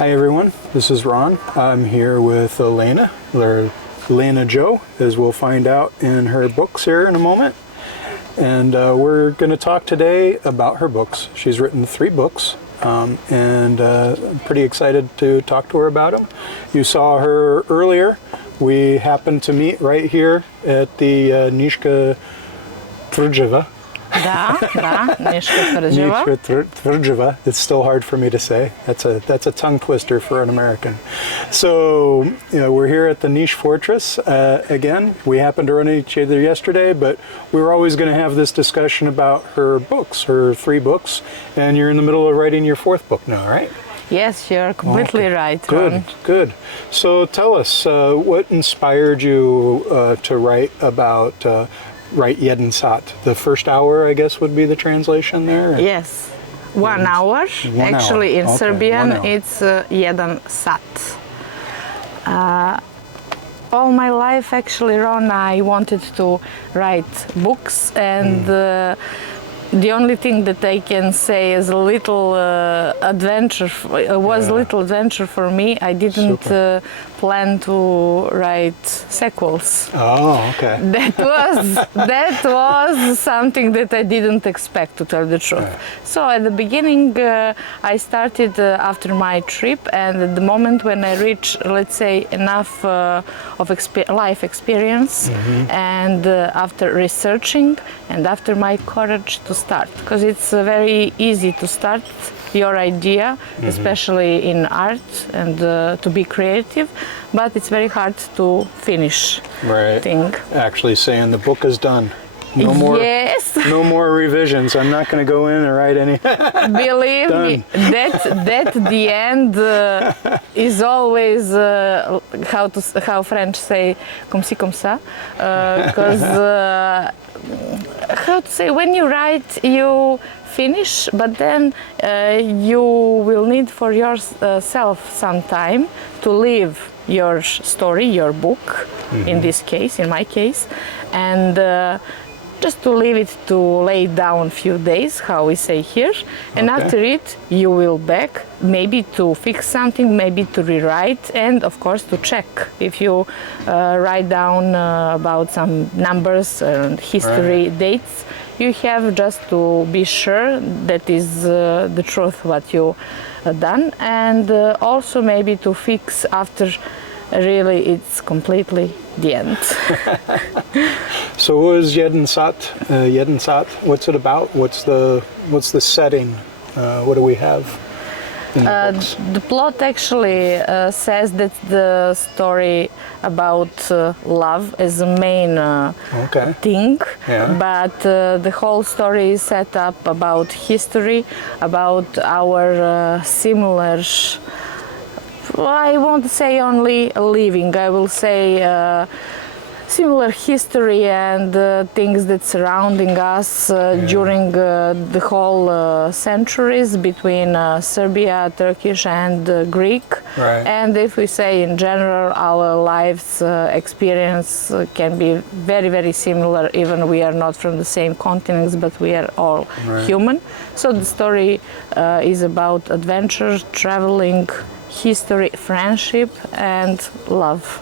Hi everyone, this is Ron. I'm here with Lena, or Lena Joe, as we'll find out in her books here in a moment. And we're going to talk today about her books. She's written 3 books, and I'm pretty excited to talk to her about them. You saw her earlier. We happened to meet right here at the Nishka Tvrđava. Da, Nishka Tvrđava. Nishka Tvrđava. It's still hard for me to say. That's a tongue twister for an American. So, we're here at the Niš Fortress again. We happened to run into each other yesterday, but we were always going to have this discussion about her books, her 3 books, and you're in the middle of writing your 4th book now, right? Yes, you're completely right, Good, Ron. good. So tell us, what inspired you to write Jeden Sat? The first hour, I guess, would be the translation there? Yes, 1 hour. Actually, in Serbian, it's Jedan Sat. All my life, actually, Ron, I wanted to write books, and the only thing that I can say is a little adventure, little adventure for me. I didn't plan to write sequels. Oh, okay. That was something that I didn't expect, to tell the truth. Right. So at the beginning, I started after my trip, and at the moment when I reached, let's say, enough of life experience, and after researching, and after my courage to start, because it's very easy to start your idea, especially in art, and to be creative, but it's very hard to finish thing. Actually saying the book is done. No more, yes. No more revisions. I'm not going to go in and write any. Believe me, that the end is always how French say comme ci comme ça, because how to say, when you write you finish, but then you will need for yourself some time to live your story, your book, in this case, in my case, and just to leave it to lay down a few days, how we say here, and after it you will back, maybe to fix something, maybe to rewrite, and of course to check. If you write down about some numbers and history dates, you have just to be sure that is the truth what you done, and also maybe to fix after really it's completely the end. So what is Jeden Sat? Jeden Sat, what's it about? What's the setting? What do we have in the books? The plot actually says that the story about love is the main thing, but the whole story is set up about history, about our similar, I won't say only living, I will say similar history and things that surrounding us during the whole centuries between Serbia, Turkish and Greek. Right. And if we say in general, our lives experience can be very, very similar, even we are not from the same continents, but we are all human. So the story is about adventure, traveling, history, friendship and love.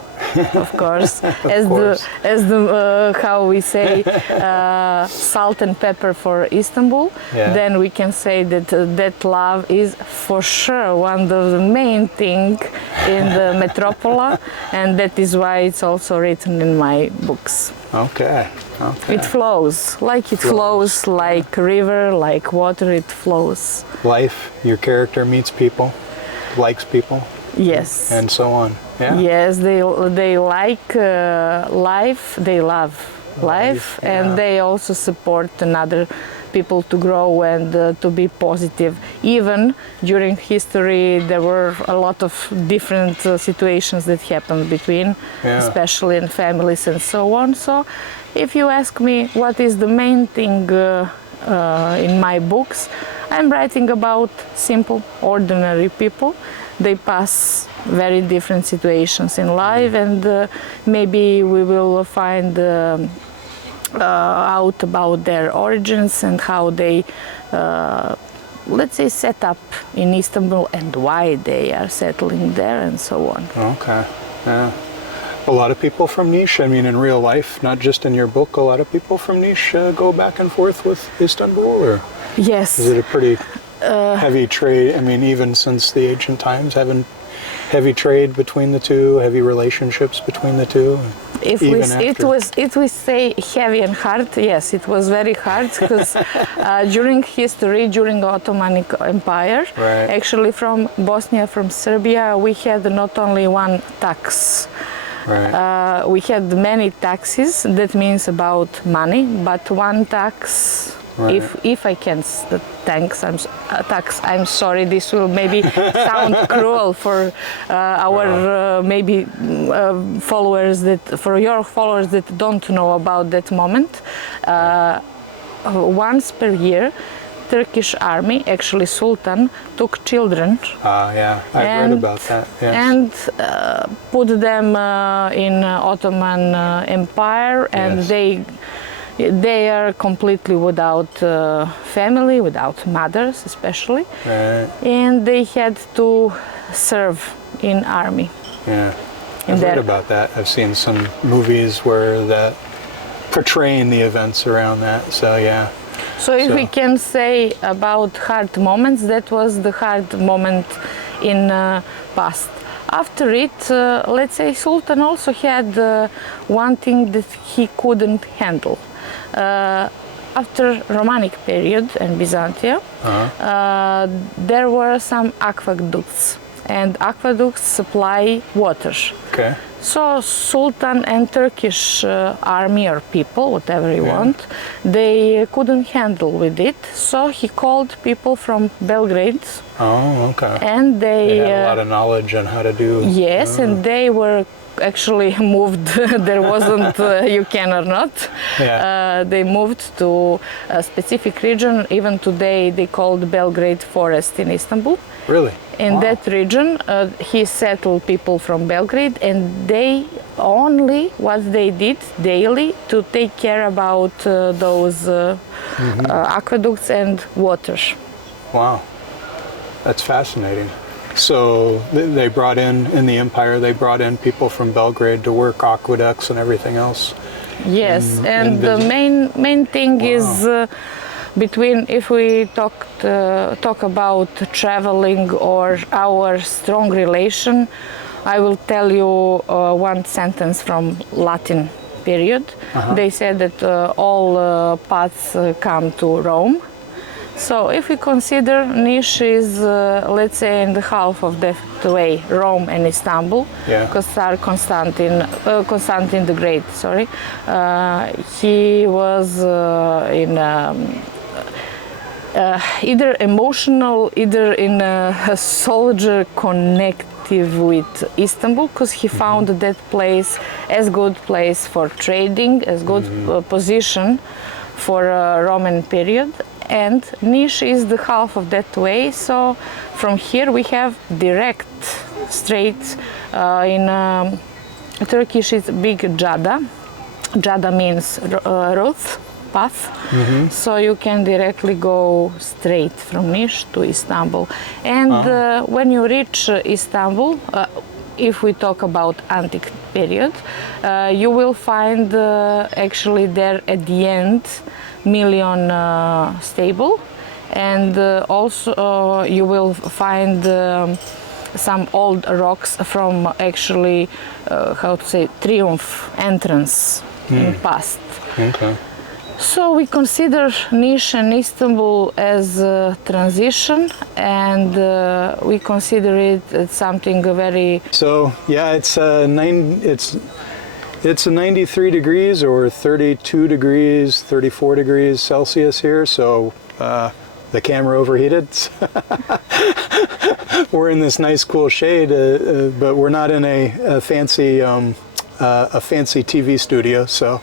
Of course, as the how we say salt and pepper for Istanbul, then we can say that that love is for sure one of the main thing in the metropola, and that is why it's also written in my books. Okay. It flows like like river, like water. It flows. Life. Your character meets people, likes people. Yes. And so on. Yeah. Yes, they like life, they love life, and they also support another people to grow and to be positive. Even during history, there were a lot of different situations that happened between, especially in families and so on. So, if you ask me what is the main thing in my books, I'm writing about simple, ordinary people. They pass very different situations in life, and maybe we will find out about their origins and how they let's say, set up in Istanbul and why they are settling there and so on. Okay. Yeah. A lot of people from Niš, I mean, in real life, not just in your book, a lot of people from Niš go back and forth with Istanbul, or Yes. is it a pretty heavy trade? I mean, even since the ancient times, having heavy trade between the two, heavy relationships between the two. If we say heavy and hard, yes, it was very hard because during history, during Ottoman Empire, Right. actually from Bosnia, from Serbia, we had not only one tax. Right. We had many taxes. That means about money, but one tax. Right. If I can tax, I'm sorry. This will maybe sound cruel for our maybe followers for your followers that don't know about that moment. Once per year, Turkish army, actually Sultan, took children. Yeah, I've read about that. Yes. And put them in Ottoman Empire, and Yes. they are completely without family, without mothers especially, Right. and they had to serve in army. Yeah, I've read about that. I've seen some movies where that portraying the events around that. So yeah. So if we can say about hard moments, that was the hard moment in past. After it, let's say Sultan also had one thing that he couldn't handle. After Romanic period and Byzantium, there were some aqueducts, and aqueducts supply water. Okay. So Sultan and Turkish army or people, whatever you want, they couldn't handle with it. So he called people from Belgrade. Oh, okay. And They had a lot of knowledge on how to do. Yes, and they were actually moved. There wasn't you can or not. Yeah. They moved to a specific region. Even today, they called Belgrade Forest in Istanbul. Really? In that region, he settled people from Belgrade, and they only what they did daily to take care about those aqueducts and water. Wow, that's fascinating. So they brought in the empire, they brought in people from Belgrade to work aqueducts and everything else. Yes, and the main thing is between, if we talk about traveling or our strong relation, I will tell you one sentence from Latin period. They said that all paths come to Rome. So if we consider Niš is, let's say, in the half of that way, Rome and Istanbul, because Tsar Constantine the Great, he was in either emotional, either in a soldier connective with Istanbul, because he found that place as good place for trading, as good position for Roman period. And Niš is the half of that way, so from here we have direct, straight, in Turkish it's big Jada. Jada means road, path, so you can directly go straight from Niš to Istanbul. And when you reach Istanbul, if we talk about antique period, you will find actually there at the end Million stable, and also you will find some old rocks from actually triumph entrance in past. Okay. So we consider Niš and Istanbul as a transition, and we consider it as something very. So yeah, it's a 93 degrees or 32 degrees, 34 degrees Celsius here, so the camera overheated. We're in this nice cool shade, but we're not in a fancy TV studio, so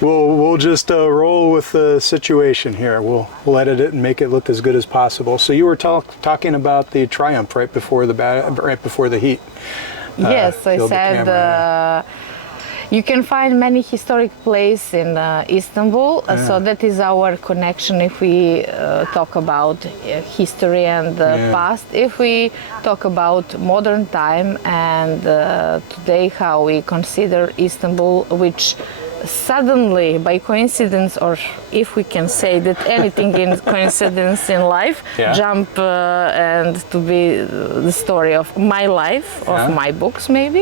we'll just roll with the situation here. We'll edit it and make it look as good as possible. So you were talking about the Triumph right before the heat. Yes, I said. You can find many historic places in Istanbul, so that is our connection if we talk about history and past. If we talk about modern time and today how we consider Istanbul, which suddenly by coincidence, or if we can say that anything in coincidence in life, jump and to be the story of my life, of my books maybe,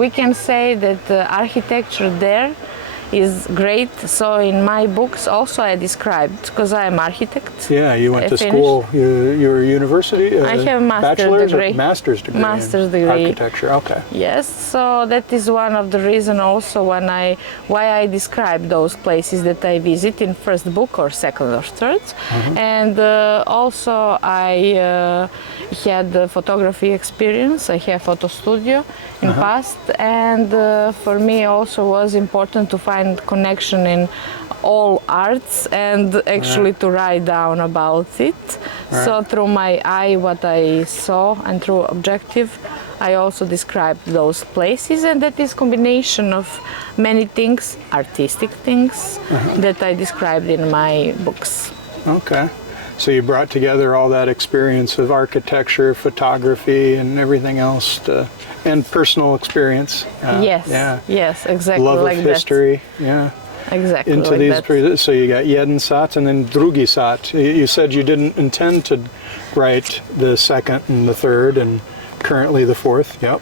we can say that architecture there is great. So in my books also I described, because I am architect. Yeah, you went to school, your university? I have bachelor's degree. Or master's degree Master's in degree. architecture, okay. Yes, so that is one of the reasons also why I describe those places that I visit in first book or second or third. And also I had photography experience. I have photo studio in past, and for me also was important to find connection in all arts and actually to write down about it. So through my eye, what I saw, and through objective, I also described those places, and that is combination of many things, artistic things, that I described in my books. Okay. So you brought together all that experience of architecture, photography, and everything else, and personal experience. Yes, yes, exactly love like of history, exactly into like these that. So you got jeden sat and then drugi sat. You said you didn't intend to write the second and the third, and currently the fourth. Yep.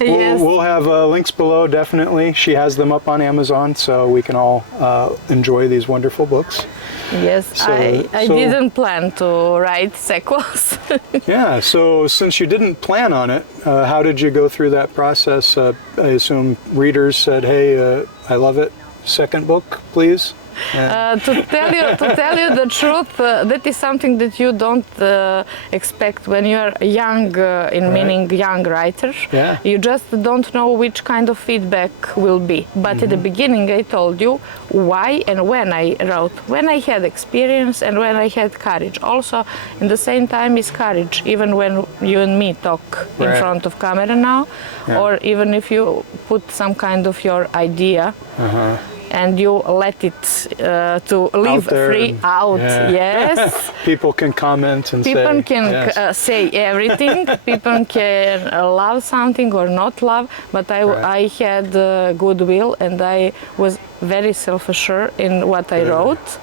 Yes. We'll have links below, definitely. She has them up on Amazon, so we can all enjoy these wonderful books. Yes, I didn't plan to write sequels. Yeah, so since you didn't plan on it, how did you go through that process? I assume readers said, hey, I love it, second book, please? To tell you the truth, that is something that you don't expect when you are young, meaning young writer. Yeah. You just don't know which kind of feedback will be. But at the beginning, I told you why and when I wrote. When I had experience and when I had courage. Also, in the same time, is courage. Even when you and me talk in front of camera now, or even if you put some kind of your idea. And you let it to live free out. Yes. People can comment and people can say everything. People can love something or not love. But I had goodwill, and I was very self-assured in what I wrote.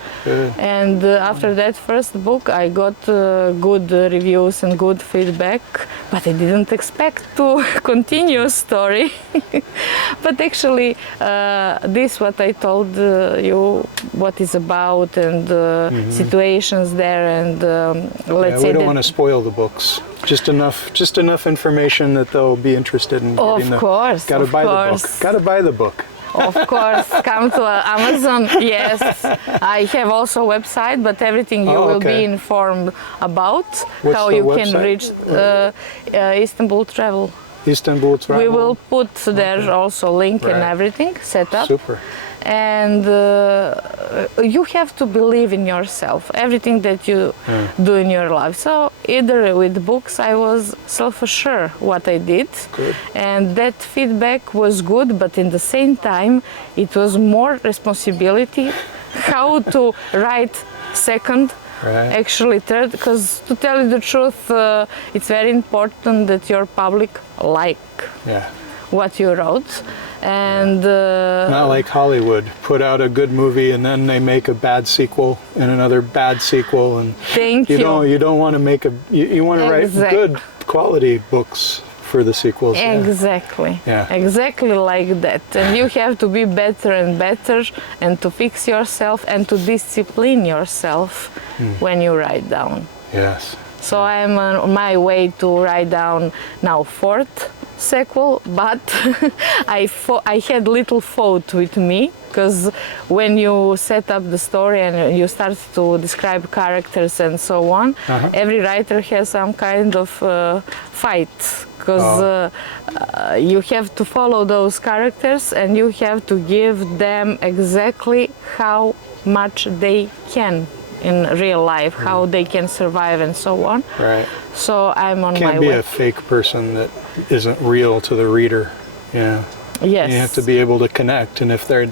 And after that first book, I got good reviews and good feedback. But I didn't expect to continue story. But actually, this what I told you what is about, and situations there, and let's say we don't want to spoil the books. Just enough information that they'll be interested in. Of course. Gotta buy the book. Gotta buy the book. Of course, come to Amazon. Yes, I have also a website, but everything you will be informed about. What's how the you website? can reach Istanbul Travel. Istanbul Travel. We will put there also link and everything set up. Super. And you have to believe in yourself, everything that you do in your life. So either with books, I was self-assured what I did, and that feedback was good, but in the same time, it was more responsibility how to write second, actually third, because to tell you the truth, it's very important that your public like what you wrote. And not like Hollywood, put out a good movie and then they make a bad sequel and another bad sequel, and you don't want to make you want to write good quality books for the sequels. Exactly. Exactly like that. And you have to be better and better, and to fix yourself and to discipline yourself when you write down. Yes. So I'm on my way to write down now fourth sequel, but I had little thought with me, because when you set up the story and you start to describe characters and so on, every writer has some kind of fight, because you have to follow those characters and you have to give them exactly how much they can in real life, how they can survive and so on. Right. So I'm on my way. Can't be a fake person that isn't real to the reader. Yeah. Yes. You have to be able to connect, and if they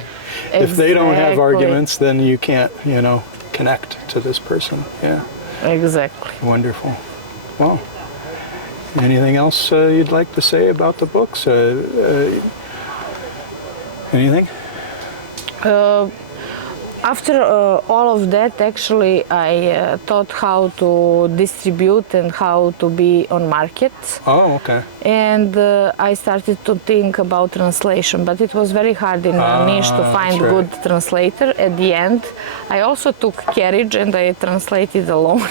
don't have Exactly. arguments, then you can't, connect to this person. Yeah. Exactly. Wonderful. Well, anything else you'd like to say about the books? Anything? After all of that, actually, I taught how to distribute and how to be on market. Oh, okay. And I started to think about translation, but it was very hard in niche to find that's right. good translator. At the end, I also took carriage and I translated alone.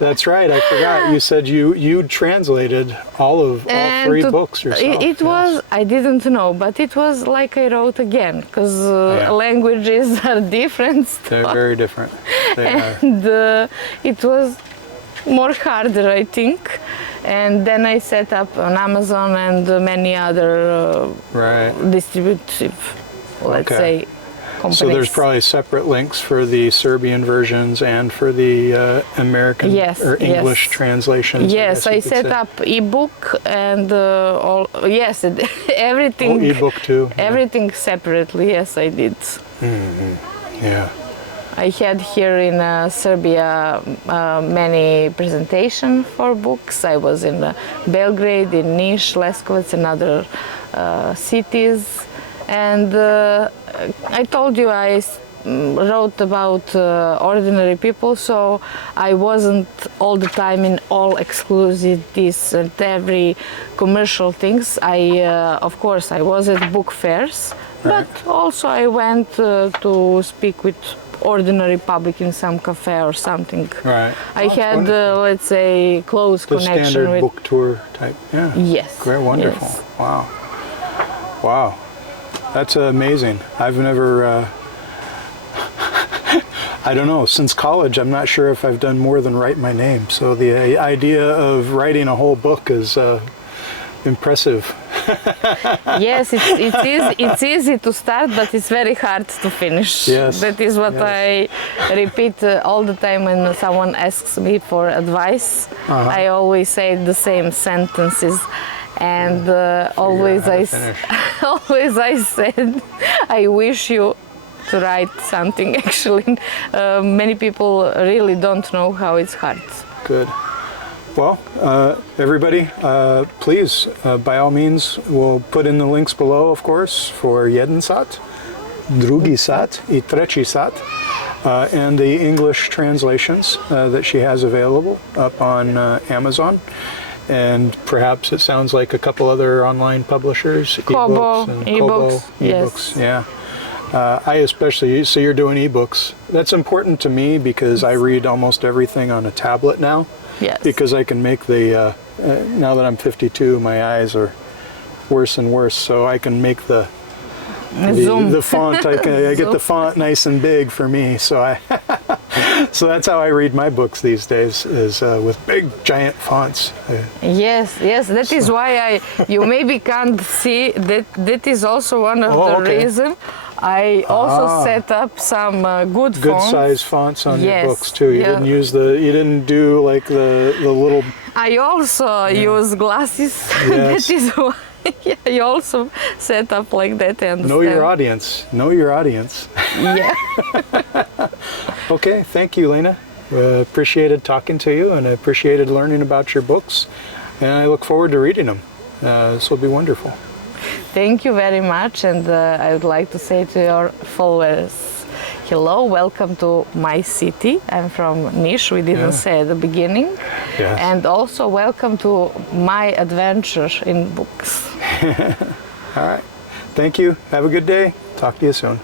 That's right. I forgot. You said you translated all three books yourself. It was, I didn't know, but it was like I wrote again, because Yeah. languages are different. They're very different. They are. And it was more harder, I think. And then I set up on Amazon and many other Right. distributive, let's Okay. say, companies. So there's probably separate links for the Serbian versions and for the American Yes, or English yes. translations. Yes, guess you I could set say. up ebook and all. Yes, everything. Oh, ebook too. Yeah. Everything separately. Yes, I did. Yeah. I had here in Serbia many presentation for books. I was in Belgrade, in Niš, Leskovac, and other cities. And I told you I wrote about ordinary people, so I wasn't all the time in all exclusivities and every commercial things. Of course, I was at book fairs, but also I went to speak with ordinary public in some cafe or something. Right. I had, let's say, close The connection standard with. book tour type. Yeah. Yes. Great. Wonderful. Yes. Wow. Wow. That's amazing. I've never. I don't know. Since college, I'm not sure if I've done more than write my name. So the idea of writing a whole book is impressive. Yes, it's easy to start, but it's very hard to finish. Yes. That is what Yes. I repeat all the time when someone asks me for advice. I always say the same sentences, and always out how I to finish. always I said, I wish you to write something. Actually, many people really don't know how it's hard. Good. Well, everybody, please, by all means, we'll put in the links below, of course, for Jeden Sat, Drugi Sat, I Treći Sat, and the English translations that she has available up on Amazon. And perhaps it sounds like a couple other online publishers, Kobo, ebooks, yes. yeah. I especially, so you're doing ebooks. That's important to me because I read almost everything on a tablet now. Yes. Because I can make the, now that I'm 52, my eyes are worse and worse, so I can make the Zoom. the font, I get the font nice and big for me, so so that's how I read my books these days, is with big giant fonts. Yes, that is why you maybe can't see that is also one of the okay. reason I also set up some good fonts. size fonts on your Yes, books too. You yeah. didn't do like the little. I also use glasses. Yes. That is why I also set up like that. And Know your audience. Know your audience. Yeah. Okay, thank you, Lena. Appreciated talking to you, and I appreciated learning about your books, and I look forward to reading them. This will be wonderful. Thank you very much, and I would like to say to your followers, hello, welcome to my city. I'm from Niš, we didn't say at the beginning. Yes. And also welcome to my adventure in books. All right. Thank you. Have a good day. Talk to you soon.